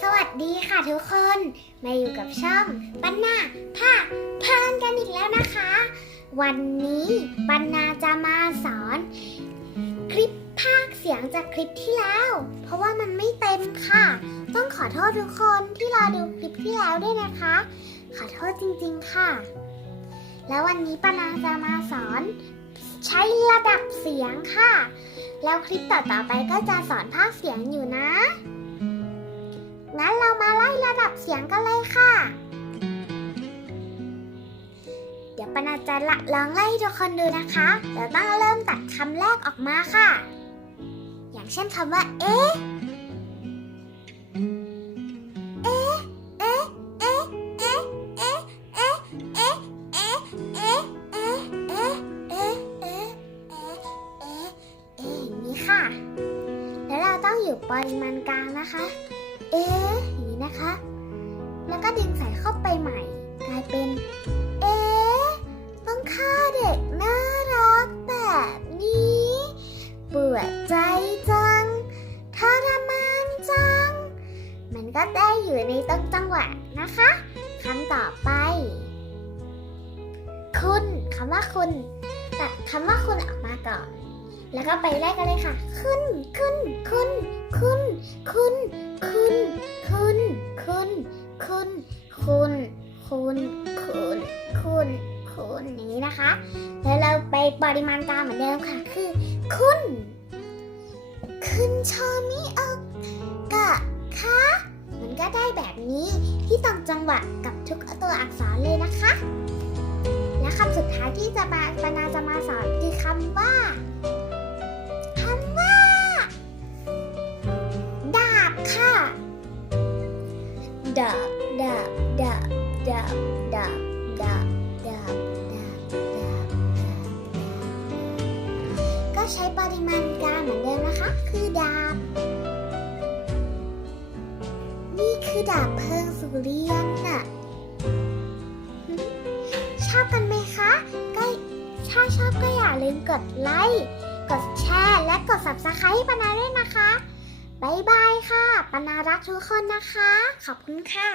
สวัสดีค่ะทุกคน มาอยู่กับช่องปันนาภาคเพลินกันอีกแล้วนะคะ วันนี้ปันนาจะมาสอน คลิปภาคเสียงจากคลิปที่แล้ว เพราะว่ามันไม่เต็มค่ะ ต้องขอโทษทุกคนที่รอดูคลิปที่แล้วด้วยนะคะ ขอโทษจริงๆค่ะ แล้ววันนี้ปานาจะมาสอนใช้ระดับเสียงค่ะ แล้วคลิปต่อๆไปก็จะสอนภาคเสียงอยู่นะ ระดับเสียงกันเลยค่ะ เดี๋ยวปนาจะละลองไล่ทุกคนดูนะคะเราต้องเริ่มตัดคำแรกออกมาค่ะ อย่างเช่นคำว่า เอ๊ะอยู่ปริมาณกลางนะคะ เอ๊ะอย่างนี้นะคะ แล้วก็ดึงใส่เข้าไปใหม่ กลายเป็น เอ๊ต้องฆ่าเด็กน่ารักแบบนี้ปวดใจจังทรมานจัง มันก็ได้อยู่ในต้นจังหวะนะคะคำต่อไป คุณคำว่าคุณตัดคำว่าคุณออกมาก่อน แล้วก็ไปแรกกันเลยค่ะ คุณคุณคุณคุณคุณคุณ ขึ้นคุณคุณคุณคุณคุณอย่างนี้นะคะ แล้วเราไปปริมาณกางเหมือนเดิมค่ะ คือคุณขึ้นชอมิออกกะคะมันก็ได้แบบนี้ที่ตรงจังหวะกับทุกตัวอักษรเลยนะคะ และคำสุดท้ายที่จะมาปนาจะมาสอนคือคำว่า ดาบดาบดาบดาบดาบดาบดาบดาบดาบก็ใช้ปริมาณกางเหมือนเดิมนะคะ คือดาบนี่คือดาบเพลิงสุริยันน่ะชอบกันไหมคะก็ถ้าชอบก็อย่าลืมกดไลค์กดแชร์และกด subscribe ให้ปานาด้วยนะคะบายบายค่ะปานารักทุกคนนะคะ ขอบคุณค่ะ